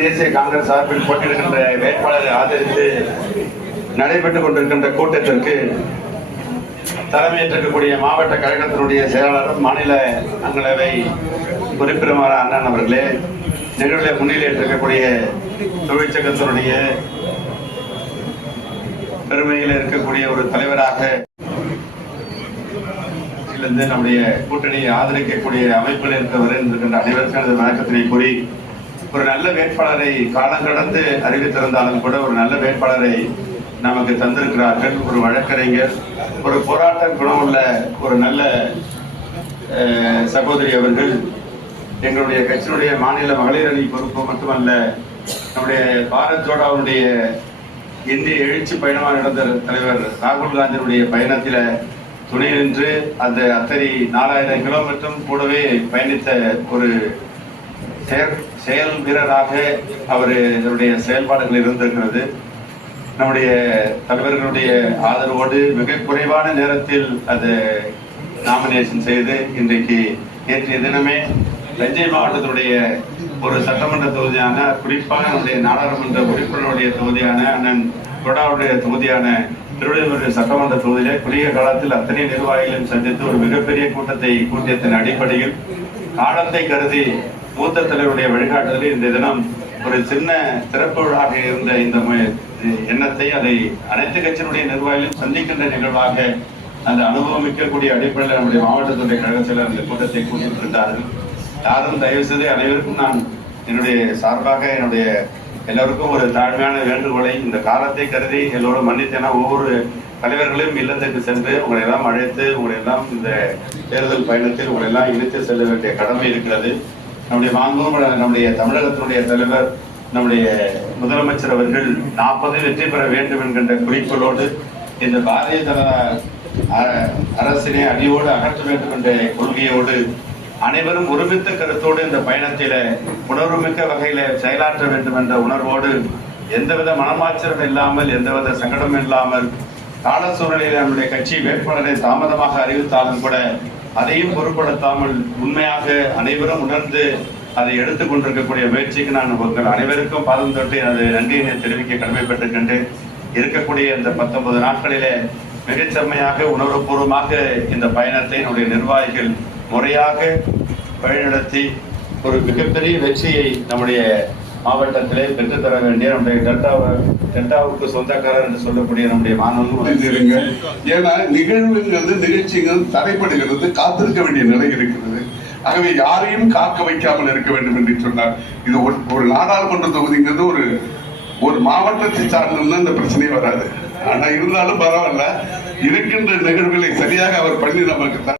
தேசிய காங்கிரஸ் சார்பில் போட்டியிடுகின்ற வேட்பாளரை ஆதரித்து நடைபெற்றுக் கொண்டிருக்கின்ற கூட்டத்திற்கு தலைமையேற்றிருக்கக்கூடிய மாவட்ட கழகத்தினுடைய செயலாளரும் மாநில அங்களவை உறுப்பினரான அண்ணன் அவர்களே நிகழ்வில் முன்னிலையேற்றிருக்கக்கூடிய தொழிற்சங்கத்தினுடைய பெருமையில் இருக்கக்கூடிய ஒரு தலைவராக இருந்து நம்முடைய கூட்டணியை ஆதரிக்கக்கூடிய அமைப்பில் இருக்கவர் இருக்கின்ற அனைவருக்கும் எனது வணக்கத்தினை கூறி ஒரு நல்ல வேட்பாளரை காலங்கடந்து அறிவித்திருந்தாலும் கூட ஒரு நல்ல வேட்பாளரை நமக்கு தந்திருக்கிறார்கள். ஒரு வழக்கறிஞர் ஒரு போராட்ட குணமுள்ள ஒரு நல்ல சகோதரி அவர்கள். எங்களுடைய கட்சியினுடைய மாநில மகளிர் அணி பொறுப்பு மட்டுமல்ல நம்முடைய பாரத் ஜோடாவுடைய இந்திய எழுச்சி பயணமாக நடந்த தலைவர் ராகுல் காந்தியினுடைய பயணத்தில் துணை நின்று அந்த அத்தனை நாலாயிரம் கிலோமீட்டரும் கூடவே பயணித்த ஒரு செயல் வீரராக அவர் இதனுடைய செயல்பாடுகள் இருந்திருக்கிறது. நம்முடைய தலைவர்களுடைய ஆதரவோடு மிக குறைவான நேரத்தில் அதை நாமினேஷன் செய்து இன்றைக்கு நேற்றைய தினமே தஞ்சை மாவட்டத்தினுடைய ஒரு சட்டமன்ற தொகுதியான குறிப்பாக நம்முடைய நாடாளுமன்ற உறுப்பினருடைய தொகுதியான அண்ணன் கொடாவுடைய தொகுதியான திருவள்ளூர் சட்டமன்ற தொகுதியிலே குறுகிய காலத்தில் அத்தனை நிர்வாகிகளையும் சந்தித்து ஒரு மிகப்பெரிய கூட்டத்தை கூட்டியதன் அடிப்படையில் காலத்தை கருதி மூத்த தலைவருடைய வழிகாட்டுதலில் இந்த தினம் ஒரு சின்ன திறப்பு விழாக இருந்த இந்த எண்ணத்தை அதை அனைத்து கட்சியினுடைய நிர்வாகிகளும் சந்திக்கின்ற நிகழ்வாக அந்த அனுபவம் மிக்கக்கூடிய அடிப்படையில் நம்முடைய மாவட்டத்துடைய கழக செயலர் இந்த கூட்டத்தை கூட்டியிருந்தார்கள் யாரும் தயவு செய்து அனைவருக்கும் நான் என்னுடைய சார்பாக என்னுடைய எல்லோருக்கும் ஒரு தாழ்மையான வேண்டுகோளை இந்த காலத்தை கருதி எல்லோரும் மன்னித்தேனா ஒவ்வொரு தலைவர்களையும் இல்லத்துக்கு சென்று உங்களை எல்லாம் அழைத்து உங்களை எல்லாம் இந்த தேர்தல் பயணத்தில் உங்களை எல்லாம் இணைத்து செல்ல வேண்டிய கடமை இருக்கிறது. நம்முடைய மாண்பும் நம்முடைய தமிழகத்தினுடைய தலைவர் நம்முடைய முதலமைச்சர் அவர்கள் நாற்பது வெற்றி பெற வேண்டும் என்கின்ற குறிக்கோளோடு இந்த பாரதிய ஜனதா அ- அரசினை அடியோடு அகற்ற வேண்டும் என்ற கொள்கையோடு அனைவரும் ஒருமித்த கருத்தோடு இந்த பயணத்தில உணர்வுமிக்க வகையில செயலாற்ற வேண்டும் என்ற உணர்வோடு எந்தவித மனமாச்சரம் இல்லாமல் எந்தவித சங்கடம் இல்லாமல் கால சூழ்நிலையில் நம்முடைய கட்சி வேட்பாளரை தாமதமாக அறிவித்தாலும் கூட அதையும் பொருட்படுத்தாமல் உண்மையாக அனைவரும் உணர்ந்து அதை எடுத்துக் கொண்டிருக்கக்கூடிய முயற்சிக்கு நான் உங்கள் அனைவருக்கும் பாதம் தொட்டு எனது நன்றியினை தெரிவிக்க கடமைப்பட்டிருக்கின்றேன். இருக்கக்கூடிய இந்த பத்தொன்பது நாட்களிலே மிகச்செம்மையாக உணர்வுபூர்வமாக இந்த பயணத்தை என்னுடைய நிர்வாகிகள் முறையாக வழிநடத்தி ஒரு மிகப்பெரிய வெற்றியை நம்முடைய மாவட்டத்திலே பெற்றுத்தர வேண்டிய நம்முடைய டெல்டா டெல்டாவுக்கு சொந்தக்காரர் என்று சொல்லக்கூடிய நம்முடைய மாணவர்கள் ஏன்னா நிகழ்வுங்கிறது நிகழ்ச்சிகள் தடைப்படுகிறது காத்திருக்க வேண்டிய நிலை இருக்கிறது. ஆகவே யாரையும் காக்க வைக்காமல் இருக்க வேண்டும் என்று சொன்னார். இது ஒரு- நாடாளுமன்ற தொகுதிங்கிறது ஒரு ஒரு மாவட்டத்தை சார்ந்திருந்தா இந்த பிரச்சனையே வராது. ஆனா இருந்தாலும் பரவாயில்ல. இருக்கின்ற நிகழ்வுகளை சரியாக அவர் பண்ணி நமக்கு